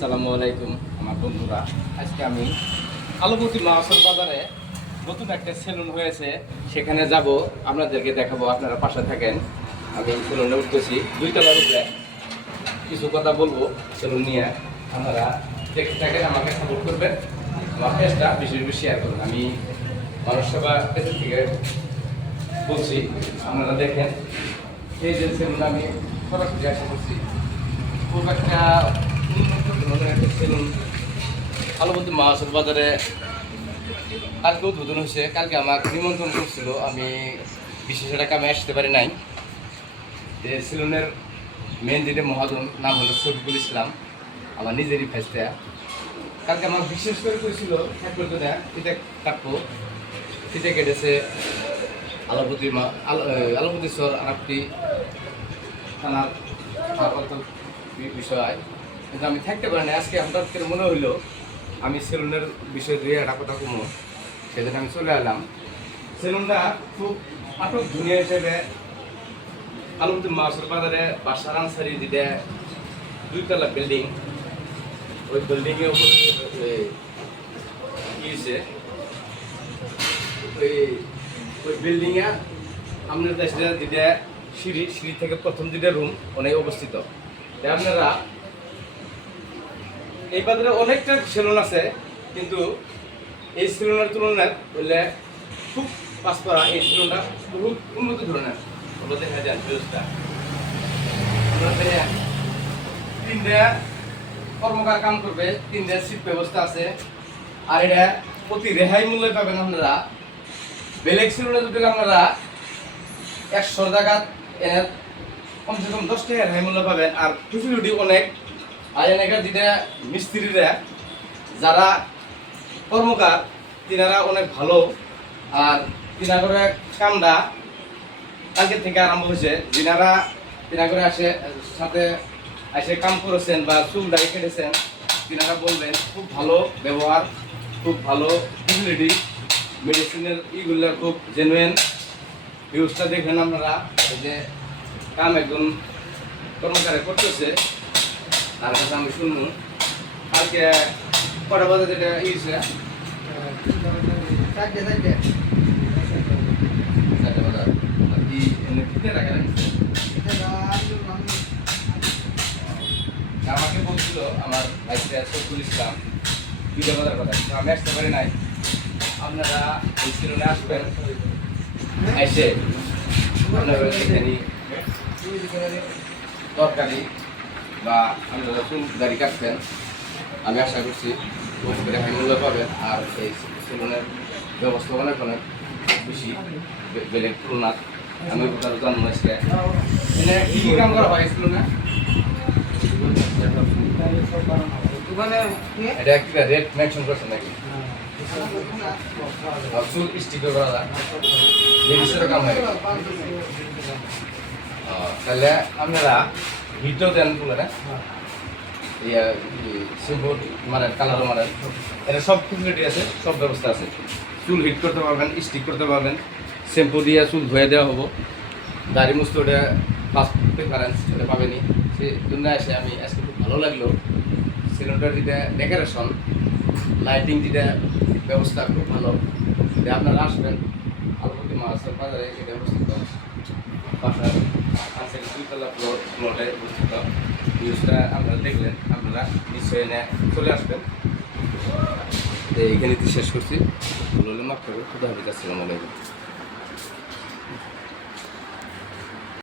আসসালামু আলাইকুম আমার বন্ধুরা। আজকে আমি আলুপতি মাহাসর বাজারে নতুন একটা সেলুন হয়েছে। সেখানে যাব, আপনাদেরকে দেখাবো, আপনারা পাশে থাকেন। আমি সেলুনে উঠতেছি, দুই তলার উপরে। কিছু কথা বলব সেলুন নিয়ে। আপনারা দেখতে থাকেন, আমাকে সাপোর্ট করবেন। আমার পেজটা বেশি বেশি শেয়ার করুন আমি মানুষ সেবা পেজের থেকে বলছি, আপনারা দেখেন। এই যে সেলুন আমি আশা করছি। খুব একটা ধরনের একটা আলুবন্দি মাহাসুর বাজারে। কালকে উদ্বোধন হয়েছে কালকে আমাকে নিমন্ত্রণ করছিল। আমি বিশেষ একটা কামে আসতে পারি নাই। যে সেলুনের মেন যেটা মহাজন নাম হলো শফিকুল ইসলাম। আমার নিজেরই ফেসটা কালকে আমার বিশেষ করে করেছিল ঠাকুর না এটা কাটবো। কেটেছে আলপতি মা আল- আহ, আলপতিশ্বর আর একটি থানার বিষয়। কিন্তু আমি থাকতে পারি না আজকে হঠাৎ করে মনে হইল, আমি সেলুনের বিষয়ে দুই একটা কথা কমো। সেদিন আমি চলে এলাম। সেলুনটা খুব আটক দুনিয়া হিসেবে আলমদুল মাসুর বাজারে বাসার আনসারি যেটা দুইতলা বিল্ডিং। ওই বিল্ডিংয়ে কি হয়েছে? ওই ওই বিল্ডিংয়ে আপনার যেটা সিঁড়ি সিঁড়ি থেকে প্রথম যেটা রুম অনেক অবস্থিত। আপনারা এই বাজারে অনেকটা সেলুন আছে, কিন্তু এই সেলুনের তুলনায় বললে খুব পাঁচপাড়া এই সেলুনটা বহুত উন্নত ধরনের। ওগুলো দেখা যায় ব্যবস্থা। তিনটা কর্মকার কাম করবে, তিনটা সিট ব্যবস্থা আছে। আর এটা প্রতি রেহাই মূল্যে পাবেন আপনারা। বেলেগ সেলুনে যদি আপনারা একশো টাকা কম দশ টাকা রেহাই মূল্য পাবেন। আর ফেসিলিটি অনেক আর এনেকা যেটা মিস্ত্রিরা যারা কর্মকার, তিনারা অনেক ভালো। আর তিনাগরে কামটা কালকে থেকে আরম্ভ হয়েছে। যিনারা তিনাগরে আসে সাথে এসে কাম করেছেন বা চুল দাড়ি কেটেছেন। তিনারা বলবেন, খুব ভালো ব্যবহার, খুব ভালো ফেসিলিটি মেডিসিনের ইগুলো খুব জেনুইন ইউজটা দেখেন আপনারা যে কাম একজন কর্মচারী করতেছে। তার কাছে আমি শুনব। কালকে কটা বাজে যেটা ইয়েছে? চারটে চারটে। চারটে বাজার আর কি এমনি কিনে রাখা লাগছে আমাকে বলছিল আমার ভাইসে শফিকুল ইসলাম বাজার কথা কিন্তু আমি আসতে পারি নাই। আপনারা এই সিলনে আসবেন। এসে আপনারা তরকারি বা আপনারা চুল দাড়ি কাটবেন আমি আশা করছি মূল্য পাবেন আর এই সেলুনের ব্যবস্থাপনা অনেক বেশি বেলেগ তুলনাত আমি তার জন্ম আজকে। এনে কি কি কাম করা হয় সেলুনে? এটা কি রেট মেনশন করছেন নাকি? চুল স্টিক করা যায়। লেডিসের কাম হয়। তাহলে আপনারা হিটও দেন বলে না? ইয়া সিম্পল মারেন কালারও মারেন এটা সব ফেসিলিটি আছে সব ব্যবস্থা আছে। চুল হিট করতে পারবেন স্টিক করতে পারবেন। শ্যাম্পু দিয়ে চুল ধুয়ে দেওয়া হব। দাড়ি মুছতে ওটা ফার্স্ট প্রেফারেন্স ওটা পাবেনি সে জন্য এসে আমি আজকে খুব ভালো লাগল। সেলুনটার যেটা ডেকোরেশন লাইটিং যেটা ব্যবস্থা খুব ভালো। আপনারা আসবেন আলপতি মাছের বাজারে এটা অবস্থিত বাসার আনসারি দুইতলা ফ্লোরে অবস্থিত নিউজটা আপনারা দেখলেন আপনারা নিশ্চয়ই এনে চলে আসবেন। এইখানে শেষ করছি। বললে মাফ করবেন, খুদা হাফিজ, আসসালামু আলাইকুম।